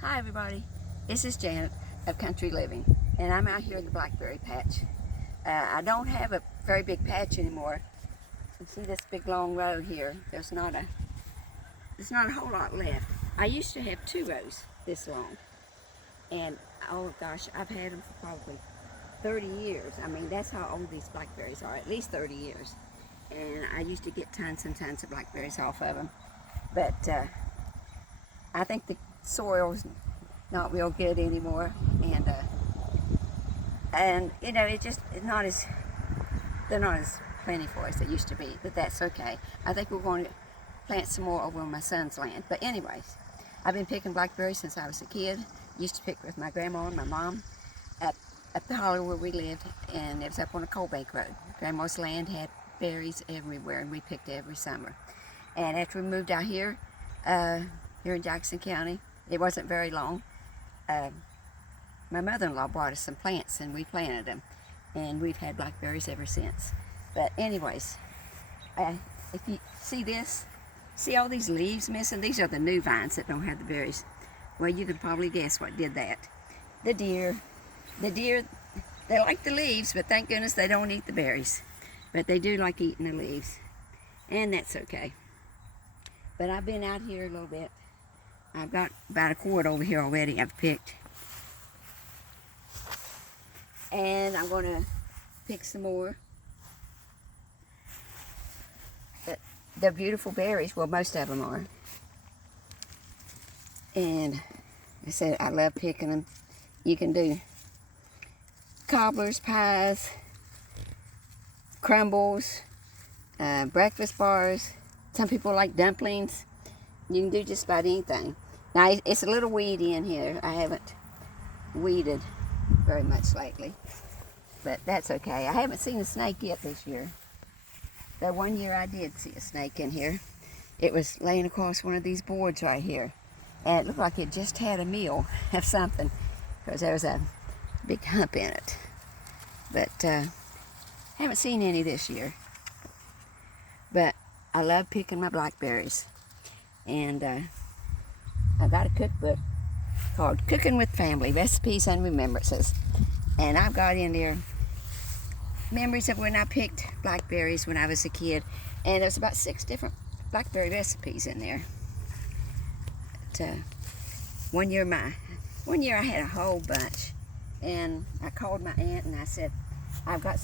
Hi everybody, this is Janet of Country Living, and I'm out here in the blackberry patch. I don't have a very big patch anymore. You see this big long row here? There's not a whole lot left. I used to have 2 rows this long, and oh gosh, I've had them for probably 30 years. I mean, that's how old these blackberries are, at least 30 years. And I used to get tons and tons of blackberries off of them, but I think the soil's not real good anymore, and you know, it's not as they're not as plentiful as they used to be, but that's okay. I think we're going to plant some more over on my son's land. But anyways, I've been picking blackberries since I was a kid. Used to pick with my grandma and my mom at the holler where we lived, and it was up on a coalbank road. Grandma's land had berries everywhere, and we picked every summer. And after we moved out here in Jackson County, it wasn't very long. My mother-in-law bought us some plants, and we planted them, and we've had blackberries ever since. But anyways, if you see this, see all these leaves missing? These are the new vines that don't have the berries. Well, you can probably guess what did that. The deer, they like the leaves, but thank goodness they don't eat the berries. But they do like eating the leaves, and that's okay. But I've been out here a little bit. I've got about a quart over here already I've picked. And I'm going to pick some more. But they're beautiful berries. Well, most of them are. And I said I love picking them. You can do cobblers, pies, crumbles, breakfast bars. Some people like dumplings. You can do just about anything. Now, it's a little weedy in here. I haven't weeded very much lately, but that's okay. I haven't seen a snake yet this year. That one year I did see a snake in here. It was laying across one of these boards right here, and it looked like it just had a meal of something, because there was a big hump in it. But haven't seen any this year. But I love picking my blackberries. And I got a cookbook called Cooking with Family, Recipes and Remembrances. And I've got in there memories of when I picked blackberries when I was a kid. And there's about 6 different blackberry recipes in there. But, one year I had a whole bunch. And I called my aunt and I said, I've got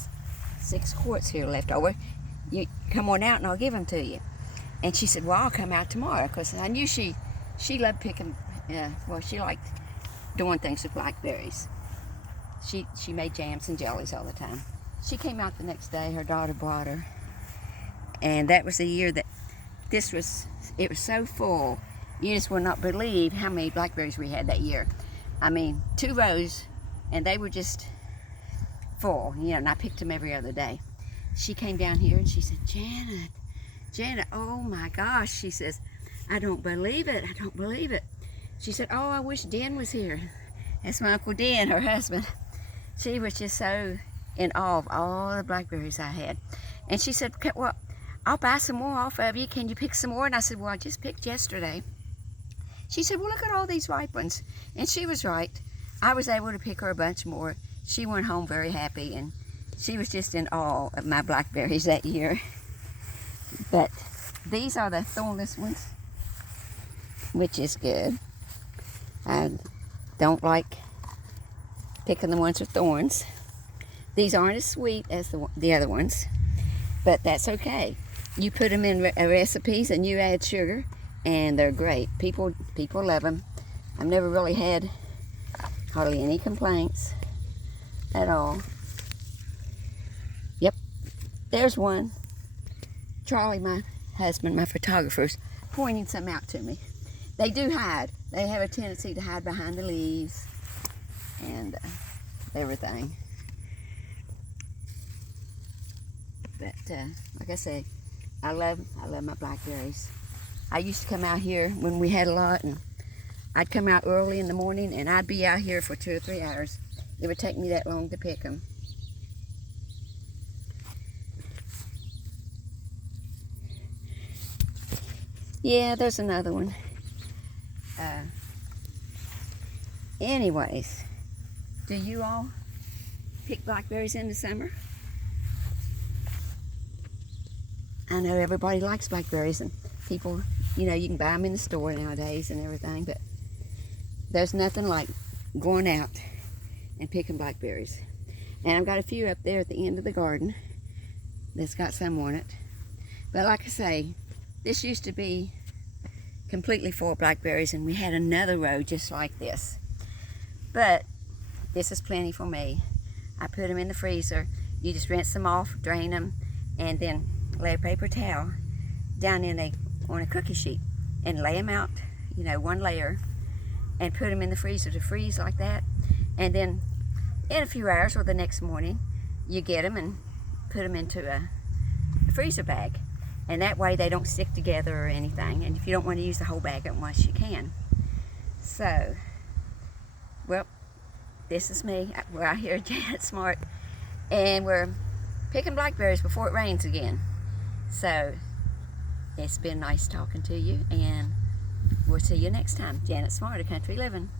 6 quarts here left over. You come on out and I'll give them to you. And she said, well, I'll come out tomorrow, because I knew she loved picking, well, she liked doing things with blackberries. She made jams and jellies all the time. She came out the next day, her daughter brought her. And that was the year that it was so full. You just will not believe how many blackberries we had that year. I mean, 2 rows, and they were just full, and I picked them every other day. She came down here and she said, Janet, oh my gosh, she says, I don't believe it. She said, oh, I wish Den was here. That's my Uncle Den, her husband. She was just so in awe of all the blackberries I had. And she said, well, I'll buy some more off of you. Can you pick some more? And I said, well, I just picked yesterday. She said, well, look at all these ripe ones. And she was right. I was able to pick her a bunch more. She went home very happy, and she was just in awe of my blackberries that year. But these are the thornless ones, which is good. I don't like picking the ones with thorns. These aren't as sweet as the other ones, but that's okay. You put them in recipes and you add sugar, and they're great. People love them. I've never really had hardly any complaints at all. Yep, there's one. Charlie, my husband, my photographer's pointing some out to me. They do hide. They have a tendency to hide behind the leaves and everything. But like I say, I love my blackberries. I used to come out here when we had a lot, and I'd come out early in the morning, and I'd be out here for 2 or 3 hours. It would take me that long to pick them. Yeah, there's another one. Anyways, do you all pick blackberries in the summer? I know everybody likes blackberries, and people, you know, you can buy them in the store nowadays and everything, but there's nothing like going out and picking blackberries. And I've got a few up there at the end of the garden that's got some on it. But like I say, this used to be completely full of blackberries, and we had another row just like this. But this is plenty for me. I put them in the freezer. You just rinse them off, drain them, and then lay a paper towel down on a cookie sheet and lay them out, you know, one layer, and put them in the freezer to freeze like that. And then in a few hours or the next morning, you get them and put them into a freezer bag. And that way they don't stick together or anything. And if you don't want to use the whole bag at once, you can. So, well, this is me. We're out here at Janet Smart, and we're picking blackberries before it rains again. So, it's been nice talking to you, and we'll see you next time. Janet Smart, A Country Living.